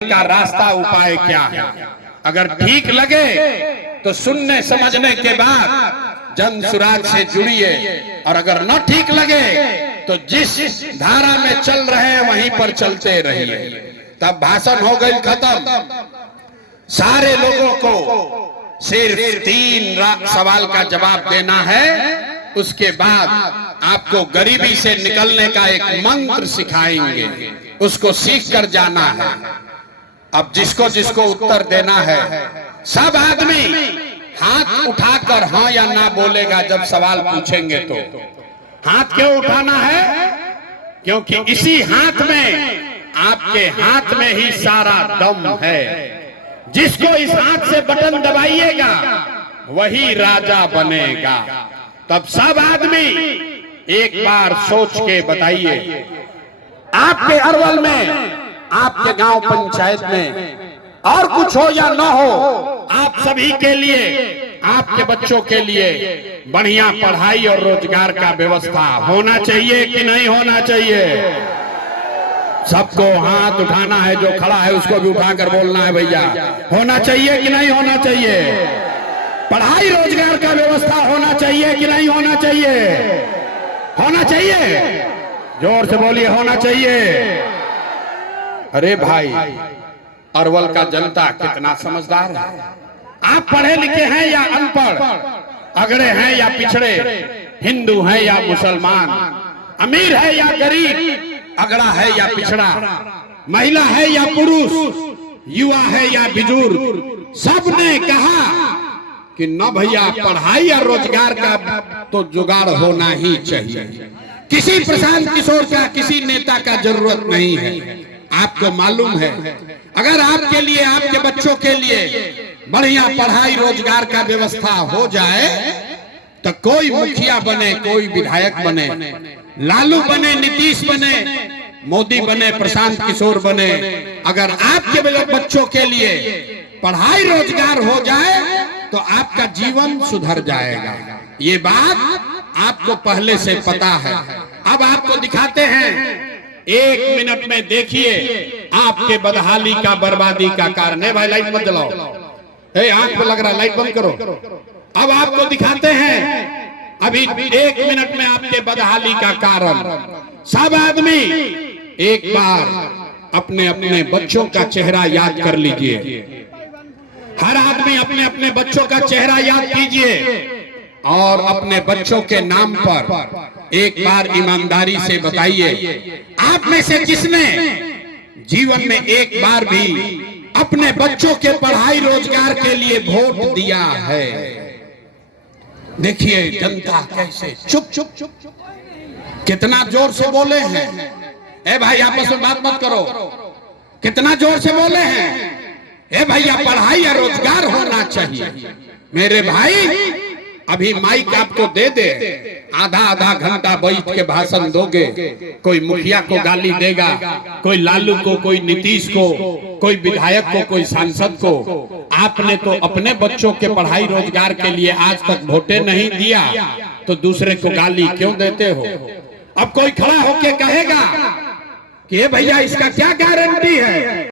का रास्ता उपाय क्या है। अगर ठीक लगे तो सुनने समझने के बाद जन सुराग से जुड़िए, और अगर न ठीक लगे तो जिस धारा में चल रहे हैं वहीं पर चलते रहिए। तब भाषण हो गई खत्म। सारे लोगों को सिर्फ 3 सवाल का जवाब देना है। उसके बाद आपको गरीबी से निकलने का एक मंत्र सिखाएंगे, उसको सीख कर जाना है। अब जिसको जिसको उत्तर देना है, सब आदमी हाथ उठाकर हाँ या ना बोलेगा। जब सवाल पूछेंगे तो हाथ क्यों उठाना है? क्योंकि इसी हाथ में, आपके हाथ में ही सारा दम है। जिसको इस हाथ से बटन दबाइएगा वही राजा बनेगा। तब सब आदमी एक बार सोच के बताइए, आपके अरवल में, आपके गांव पंचायत में और कुछ हो या न हो, आप सभी के लिए, आपके बच्चों के लिए बढ़िया पढ़ाई और रोजगार का व्यवस्था होना चाहिए कि नहीं होना चाहिए? सबको हाथ उठाना है। जो खड़ा है उसको भी उठाकर बोलना है, भैया होना चाहिए कि नहीं होना चाहिए? पढ़ाई रोजगार का व्यवस्था होना चाहिए कि नहीं होना चाहिए? होना चाहिए। जोर से बोलिए, होना चाहिए। अरे भाई, अरवल का जनता कितना समझदार है। आप पढ़े लिखे हैं या अनपढ़, अगड़े हैं या पिछड़े, हिंदू हैं या मुसलमान, अमीर है या गरीब, अगड़ा है या पिछड़ा, महिला है या पुरुष, युवा है या बुजुर्ग, सबने कहा कि न भैया, पढ़ाई और रोजगार का तो जुगाड़ होना ही चाहिए। किसी प्रशांत किशोर का, किसी नेता का जरूरत नहीं है। आपको मालूम है, अगर आपके लिए, आपके बच्चों के लिए बढ़िया पढ़ाई रोजगार का व्यवस्था हो जाए तो कोई मुखिया बने, कोई विधायक बने, लालू बने, नीतीश बने, मोदी बने, प्रशांत किशोर बने, अगर आपके बच्चों के लिए पढ़ाई रोजगार हो जाए तो आपका जीवन सुधर जाएगा। ये बात आपको पहले से पता है। अब आपको दिखाते हैं, 1 मिनट में देखिए आपके बदहाली का, बर्बादी का कारण है। भाई लाइट मत जलाओ, आंख पे लग रहा है, लाइट बंद करो। अब आपको दिखाते हैं अभी 1 मिनट में आपके बदहाली का कारण। सब आदमी एक बार अपने अपने बच्चों का चेहरा याद कर लीजिए। हर आदमी अपने अपने बच्चों का चेहरा याद कीजिए और अपने बच्चों के नाम पर एक बार ईमानदारी से बताइए, आप में से किसने जीवन में एक बार भी अपने बच्चों के पढ़ाई रोजगार के लिए वोट दिया है? देखिए जनता कैसे चुप चुप चुप चुप, कितना जोर से बोले हैं। ए भाई, आपस में बात मत करो, कितना जोर से बोले हैं। ए भैया, पढ़ाई या रोजगार होना चाहिए। मेरे भाई, अभी माइक आपको दे दे, आधा आधा घंटा बैठ के भाषण दोगे। कोई मुखिया को गाली देगा, कोई लालू को, कोई नीतीश को, कोई विधायक को, कोई सांसद को। आपने तो अपने बच्चों के पढ़ाई रोजगार के लिए आज तक वोटे नहीं दिया, तो दूसरे को गाली क्यों देते हो? अब कोई खड़ा होके कहेगा कि भैया इसका क्या गारंटी है